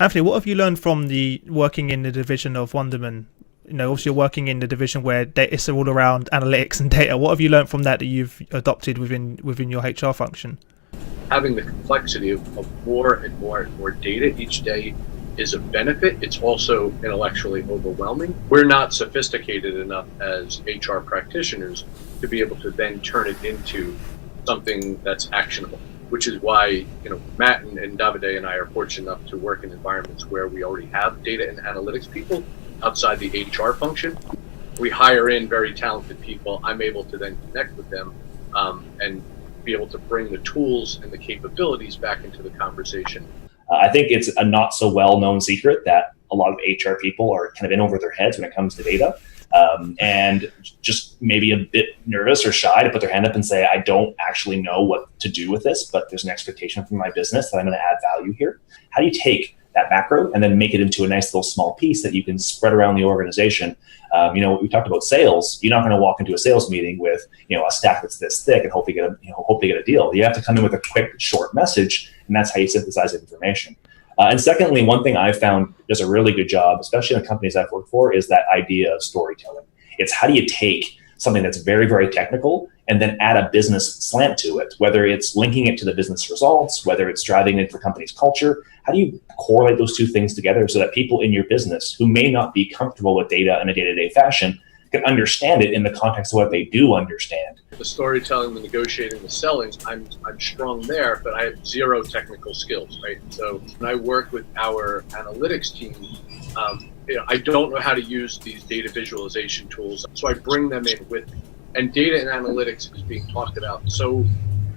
Anthony, what have you learned from the working in the division of Wunderman? Obviously you're working in the division where it's all around analytics and data. What have you learned from that you've adopted within your HR function? Having the complexity of more and more and more data each day is a benefit. It's also intellectually overwhelming. We're not sophisticated enough as HR practitioners to be able to then turn it into something that's actionable, which is why Matt and Davide and I are fortunate enough to work in environments where we already have data and analytics people outside the HR function. We hire in very talented people. I'm able to then connect with them and be able to bring the tools and the capabilities back into the conversation. I think it's a not so well-known secret that a lot of HR people are kind of in over their heads when it comes to data, and just maybe a bit nervous or shy to put their hand up and say, I don't actually know what to do with this, but there's an expectation from my business that I'm going to add value here. How do you take that macro and then make it into a nice little small piece that you can spread around the organization? We talked about sales. You're not going to walk into a sales meeting with a stack that's this thick and hope you get a deal. You have to come in with a quick, short message, and that's how you synthesize information. And secondly, one thing I've found does a really good job, especially in the companies I've worked for, is that idea of storytelling. It's how do you take something that's very, very technical and then add a business slant to it, whether it's linking it to the business results, whether it's driving it for company's culture. How do you correlate those two things together so that people in your business who may not be comfortable with data in a day-to-day fashion can understand it in the context of what they do understand? The storytelling, the negotiating, the selling, I'm strong there, but I have zero technical skills, right? So when I work with our analytics team, I don't know how to use these data visualization tools, so I bring them in with me. And data and analytics is being talked about so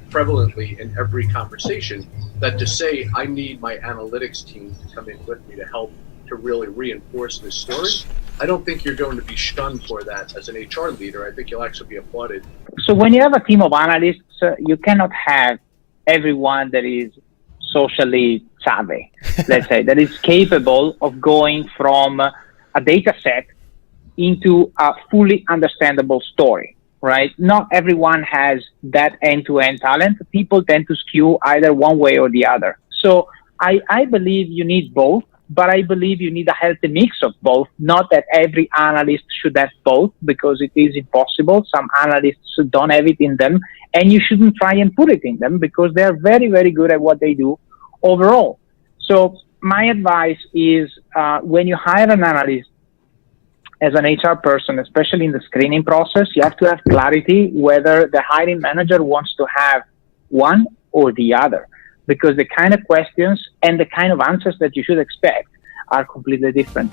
prevalently in every conversation that to say I need my analytics team to come in with me to help to really reinforce this story, I don't think you're going to be shunned for that as an HR leader. I think you'll actually be applauded. So when you have a team of analysts, you cannot have everyone that is socially savvy, let's say, that is capable of going from a data set into a fully understandable story, right? Not everyone has that end-to-end talent. People tend to skew either one way or the other. So I believe you need both, but I believe you need a healthy mix of both. Not that every analyst should have both, because it is impossible. Some analysts don't have it in them, and you shouldn't try and put it in them because they're very, very good at what they do overall. So my advice is when you hire an analyst as an HR person, especially in the screening process, you have to have clarity whether the hiring manager wants to have one or the other, because the kind of questions and the kind of answers that you should expect are completely different.